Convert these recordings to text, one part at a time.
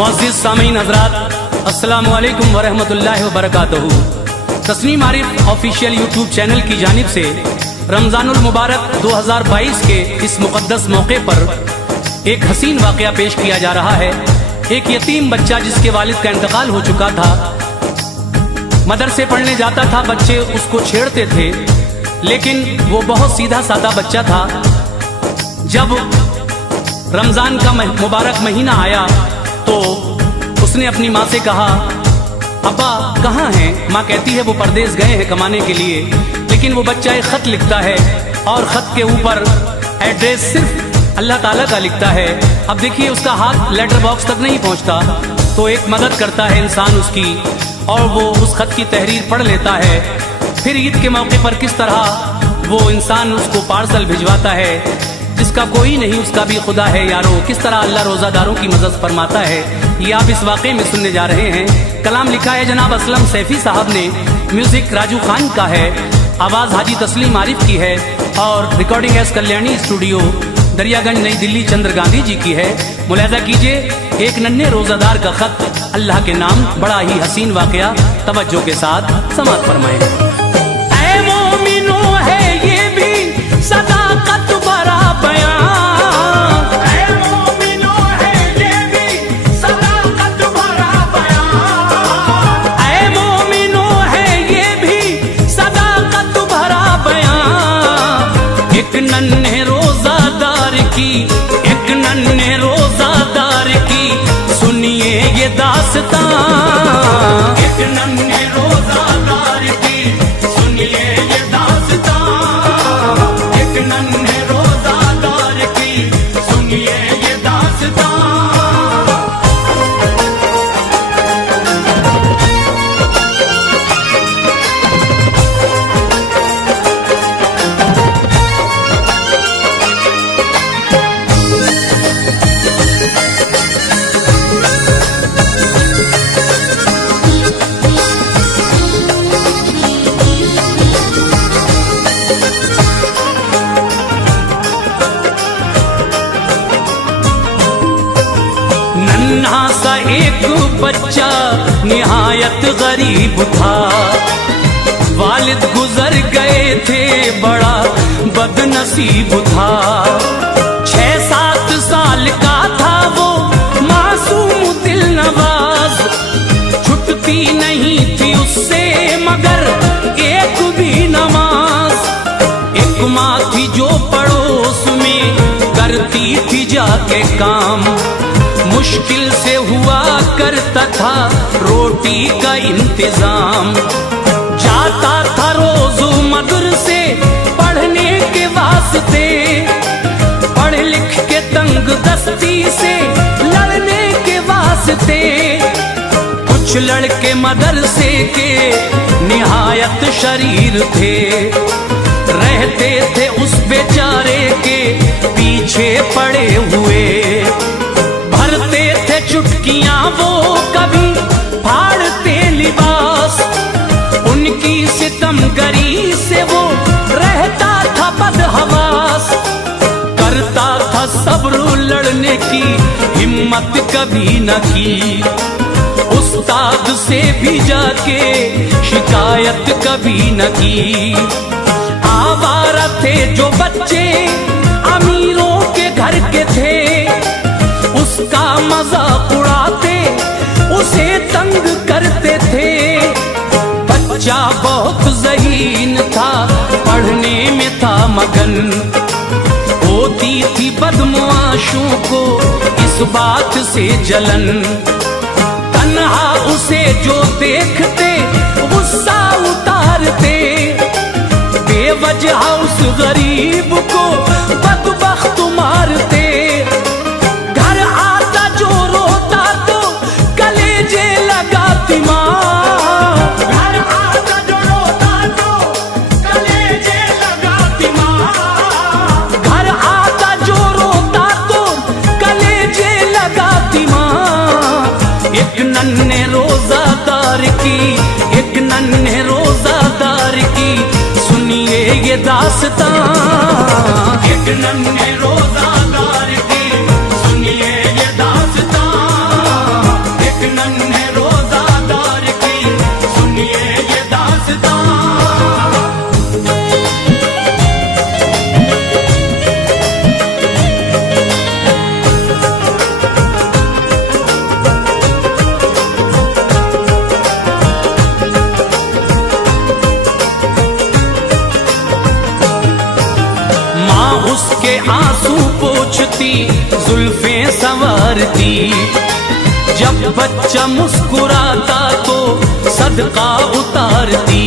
मुअज़्ज़िज़ सामीन हज़रात, अस्सलामु अलैकुम व रहमतुल्लाहि व बरकातहू। Tasneem Arif official YouTube channel की जानिब से रमज़ानुल मुबारक 2022 के इस मुक़द्दस मौके पर एक हसीन वाक़या पेश किया जा रहा है। एक यतीम बच्चा जिसके वालिद का इंतकाल हो चुका था, मदरसे पढ़ने जाता था, बच्चे उसको छेड़ते थे, लेकिन वो बहुत सीधा साधा बच्चा था। जब रमज़ान का मुबारक महीना आया तो उसने अपनी माँ से कहा, अब्बा कहाँ हैं? माँ कहती है वो परदेश गए हैं कमाने के लिए। लेकिन वो बच्चा एक ख़त लिखता है और ख़त के ऊपर एड्रेस सिर्फ अल्लाह ताला का लिखता है। अब देखिए उसका हाथ लेटर बॉक्स तक नहीं पहुँचता, तो एक मदद करता है इंसान उसकी, और वो उस ख़त की तहरीर पढ़ लेता है। फिर ईद के मौके पर किस तरह वो इंसान उसको पार्सल भिजवाता है। जिसका कोई नहीं उसका भी खुदा है यारो, किस तरह अल्लाह रोज़ादारों की मदद फरमाता है, ये आप इस वाक़े में सुनने जा रहे हैं। कलाम लिखा है जनाब असलम सैफी साहब ने, म्यूजिक राजू खान का है, आवाज़ हाजी तस्लीम आरिफ की है और recording S Kalyani studio Daryaganj नई दिल्ली चंद्र गांधी जी की है। मुलाहिज़ा कीजिए एक नन्हे रोज़ादार का ख़त अल्लाह के नाम, बड़ा ही हसीन वाक़या, तवज्जो के साथ समाअत फरमाएं। ऐ मोमिनो है ये भी सदाकत भरा बयां, ऐ मोमिनो है ये भी सदाकत भरा बयां, ऐ मोमिनो है ये भी सदाकत भरा बयां। एक नन्हे रोज़ादार की, एक नन्हे रोज़ादार की सुनिए ये दास्तां, एक नन्हे रोज़ादार की सुनिए ये दास्तां, एक नन्हे रोज़ादार की सुनिए ये दास्तां। नन्हा सा एक बच्चा निहायत गरीब था, वालिद गुजर गए थे, बड़ा बदनसीब था। 6-7 साल का था वो मासूम दिल नवाज, छुटती नहीं थी उससे मगर एक भी नमाज। एक माँ थी जो पड़ोस में करती थी जाके काम, मुश्किल से हुआ करता था रोटी का इंतजाम। जाता था रोज मदरसे पढ़ने के वास्ते, पढ़ लिख के तंग दस्ती से लड़ने के वास्ते। कुछ लड़के मदरसे के निहायत शरीर थे, रहते थे उस बेचारे के पीछे पड़े हुए। भरते थे चुटकियां वो कभी फाड़ते लिबास, उनकी सितमगरी से वो रहता था बदहवास। करता था सब्र लड़ने की हिम्मत कभी न की, उस्ताद से भी जाके शिकायत कभी न की। आवारा थे जो बच्चे अमीरों के घर के थे, उसका मजाक उड़ाते उसे तंग करते थे। बच्चा बहुत ज़हीन था, पढ़ने में था मगन, होती थी बदमाशों को इस बात से जलन। तन्हा उसे जो देखते गुस्सा उतारते, बेवजह उस गरीब को बदबख्त मारते। एक नन्हे रोज़ादार की, एक नन्हे रोज़ादार की सुनिए ये दास्तां, एक नन्हे रोज़ादार की सुनिए ये दास्तां। उसके आंसू पोंछती, जुल्फे संवारती। जब बच्चा मुस्कुराता तो सदका उतारती।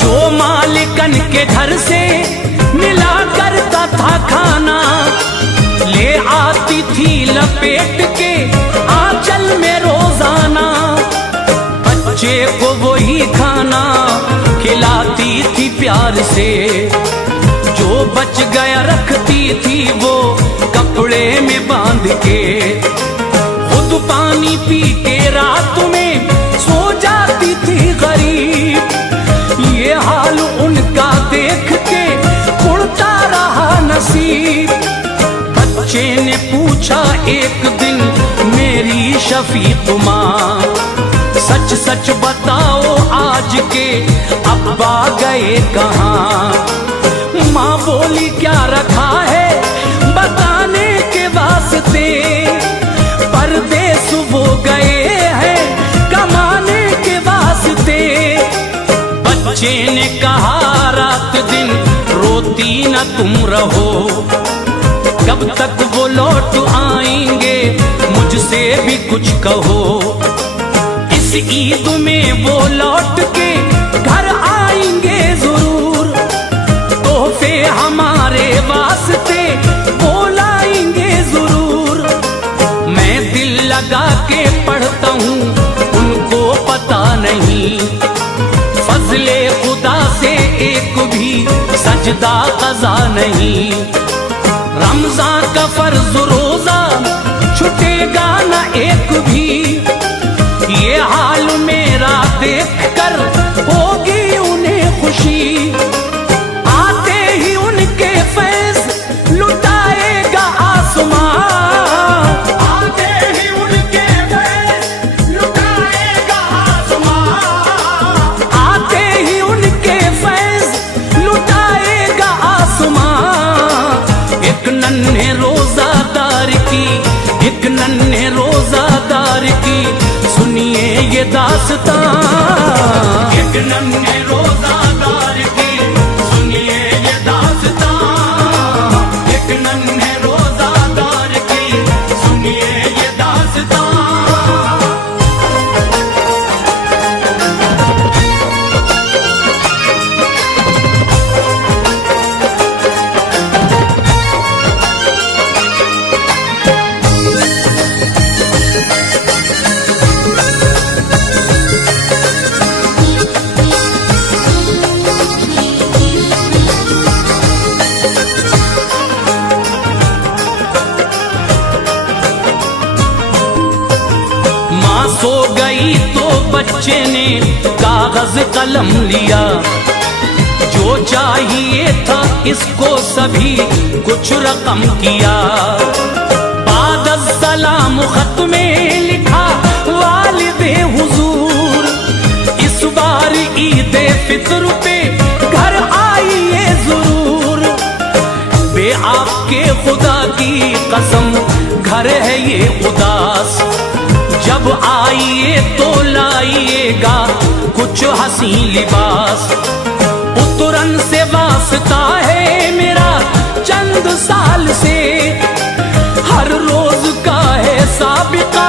जो मालिकन के घर से मिला करता था खाना, ले आती थी लपेट के आंचल में रोजाना। बच्चे को वही खाना खिलाती थी प्यार से। जो बच गया रखती थी वो कपड़े में बांध के। खुद पानी पी के रात में सो जाती थी गरीब। ये हाल उनका देख के उड़ता रहा नसीब। बच्चे ने पूछा एक दिन मेरी शफीक माँ, सच सच बताओ आज के अब्बा गए कहाँ? माँ बोली क्या रखा है बताने के वास्ते, परदेस वो गए हैं कमाने के वास्ते। बच्चे ने कहा रात दिन रोती न तुम रहो, कब तक वो लौट आएंगे मुझसे भी कुछ कहो। इस ईद में वो लौट के घर आएंगे जरूर, तोहफे हमारे वास्ते वो लाएंगे जरूर। मैं दिल लगा के पढ़ता हूँ उनको पता नहीं, फजले खुदा से एक भी सजदा कज़ा नहीं। रमजान का फर्ज रोजा छुटेगा न एक भी, ये हाल मेरा देख कर होगी उन्हें खुशी। आते ही उनके फैज़ लुटाएगा आसमां, आते ही उनके फैज़ लुटाएगा आसमां, आते ही उनके फैज़ लुटाएगा आसमां। एक नन्हे रोजादार की, एक नन्हे रोजादार की सुनिए ये दास्तां। एक नन्हे रोजादार की सुनिए ये दास्तां, एक नन्हे रोजादार की सुनिए ये दास्तां। सो गई तो बच्चे ने कागज कलम लिया, जो चाहिए था इसको सभी कुछ रकम किया। बाद सलाम खत में लिखा वालिदे हुजूर, इस बार ईद फित्र पे घर आइए जरूर। बे आपके खुदा की कसम घर है ये उदास, जब आइए तो लाइएगा कुछ हसी लिबास। उतरन से वास्ता है मेरा चंद साल से, हर रोज का है साबिका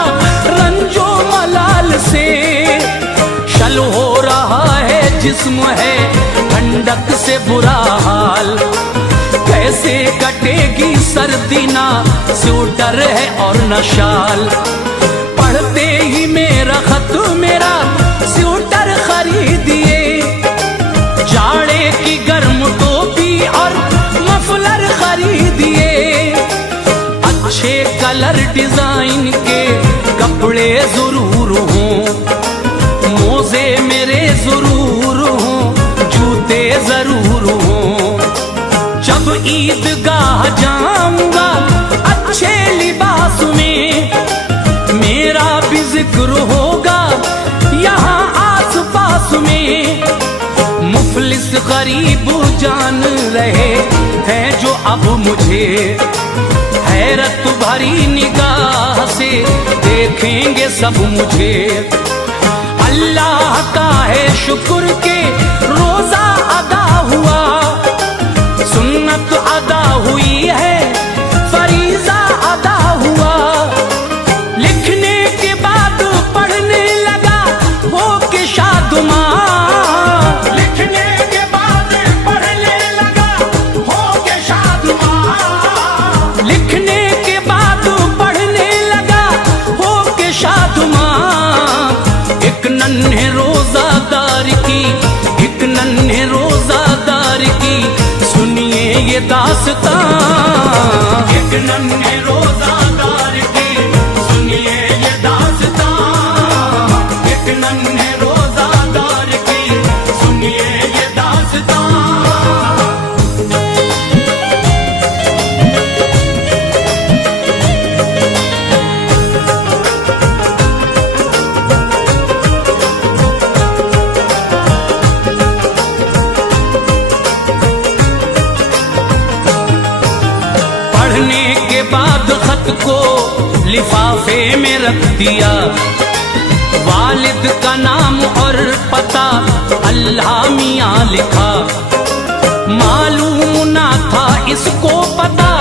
रंजो मलाल से। शल हो रहा है जिस्म है ठंडक से बुरा हाल, कैसे कटेगी सर्दी ना स्वेटर है और न शाल। पढ़ते ही मेरा खत मेरा स्वेटर खरीदिए, जाड़े की गर्म टोपी और मफलर खरीदिए। अच्छे कलर डिजाइन के कपड़े जरूर हों, मोजे मेरे जरूर हों, जूते जरूर हों। जब ईदगाह जाऊंगा अच्छे लिबास में, मेरा भी जिक्र होगा यहाँ आस पास में। मुफलिस गरीब जान रहे हैं जो अब मुझे, हैरत भरी निगाह से देखेंगे सब मुझे। अल्लाह का है शुक्र के रोजा अदा हुआ, सुन्नत अदा दास्तां। एक नन्हे रोजादार की सुनिए ये दास्तां, एक नन्हे रोजादार की सुनिए ये दास्तां। पढ़ने के बाद खत को लिफाफे में रख दिया, वालिद का नाम और पता अल्लाह मियाँ लिखा। मालूम ना था इसको पता,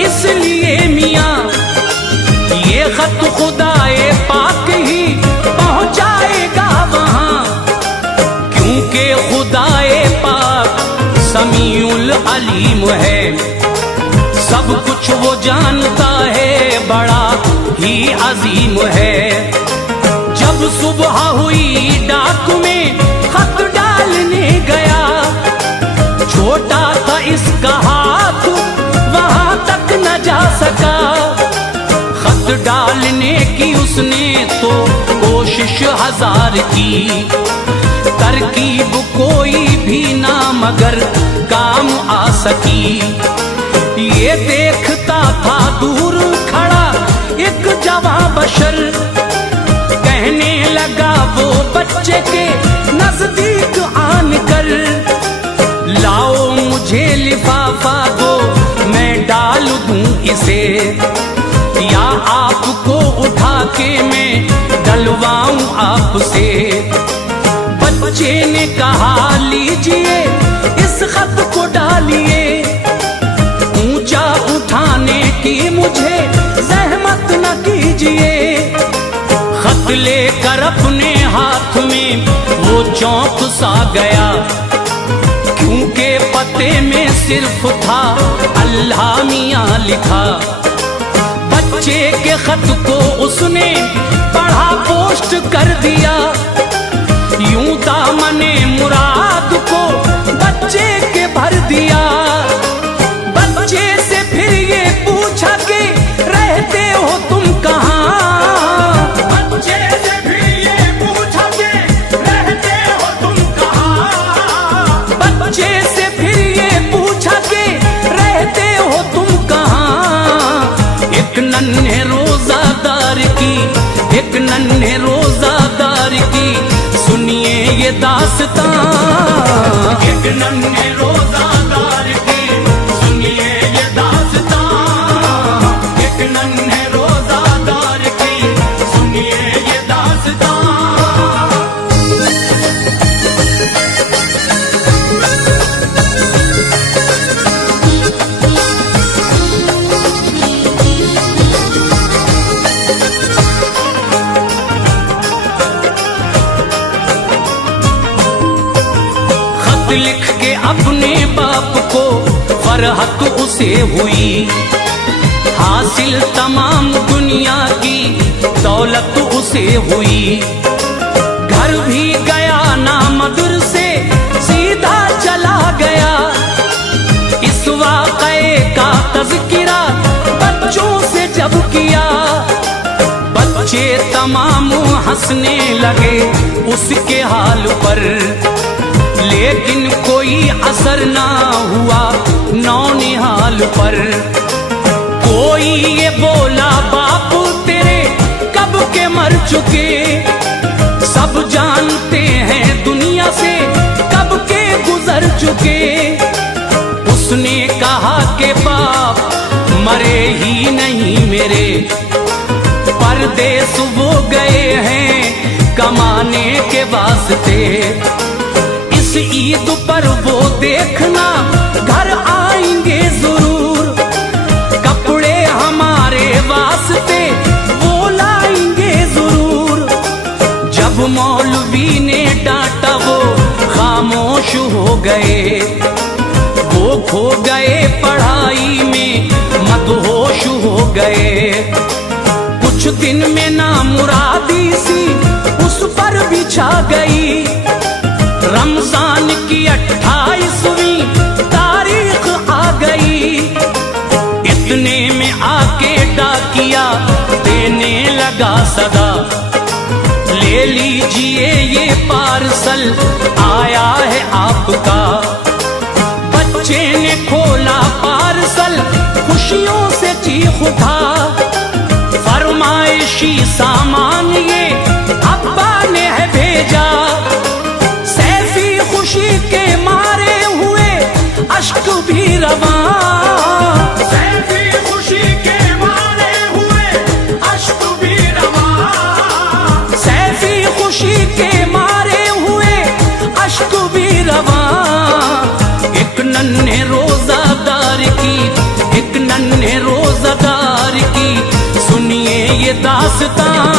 इसलिए मियाँ ये खत खुदाए पाक ही पहुँचाएगा वहाँ, क्योंकि खुदाए पाक समीउल अलीम है, सब कुछ वो जानता है, बड़ा ही अजीम है। जब सुबह हुई डाक में खत डालने गया, छोटा था इसका हाथ वहां तक न जा सका। खत डालने की उसने तो कोशिश हजार की, तरकीब कोई भी ना मगर काम आ सकी। ये देखता था दूर खड़ा एक जवां बशर, कहने लगा वो बच्चे के नजदीक आन कर, लाओ मुझे लिफाफा दो मैं डाल दूं इसे, या आपको उठा के मैं डलवाऊं आपसे। बच्चे ने कहा लीजिए इस खत को डालिए, ऊंचा उठाने की मुझे जहमत न कीजिए। खत लेकर अपने हाथ में वो चौंक सा गया, क्योंकि पते में सिर्फ था अल्लाह मियाँ लिखा। बच्चे के खत को उसने पढ़ा पोस्ट कर दिया, यूं दामने मुराद को बच्चे के भर दिया। बच्चे से फिर ये पूछा कि रहते हो तुम कहाँ, बच्चे से फिर ये पूछा कि रहते हो तुम कहाँ, बच्चे से फिर ये पूछा कि रहते हो तुम कहाँ। एक नन्हे रोजादार की, एक नन्हे रोजादार की सुनिए ये दास्तां। एक नन्हे रोजादार की सुनिए ये दास्तां, एक नन्हे रोजादार की सुनिए ये दास्तां। खत लिख के अपने बाप को फरहत उसे हुई, हासिल तमाम दुनिया की दौलत उसे हुई। घर भी गया ना मदरसे सीधा चला गया, इस वाक़े का तज़किरा बच्चों से जब किया। बच्चे तमाम हंसने लगे उसके हाल पर, लेकिन कोई असर ना हुआ नौनिहाल पर। कोई ये बोला बाप तेरे कब के मर चुके, सब जानते हैं दुनिया से कब के गुजर चुके। उसने कहा कि बाप मरे ही नहीं मेरे, परदेस वो गए हैं कमाने के वास्ते। इस ईद पर वो देखना घर आएंगे जरूर, कपड़े हमारे वास्ते वो लाएंगे जरूर। जब मौलवी ने डांटा वो खामोश हो गए, वो खो गए पढ़ाई में मदहोश हो गए। कुछ दिन में ना मुरादी सी उस पर भी छा गई, रमजान की 28वीं तारीख आ गई। आया है आपका। बच्चे ने खोला पार्सल, खुशियों से चीख उठा, फरमाइशी सामान ये अब्बा ने है भेजा। सैफी खुशी के मारे हुए अश्क भी रवां, सैफी खुशी के मारे हुए अश्क भी रवां, सैफी खुशी के मारे हुए अश्क भी रवां। एक नन्हे रोजादार की, एक नन्हे रोजादार की सुनिए ये दास्तां।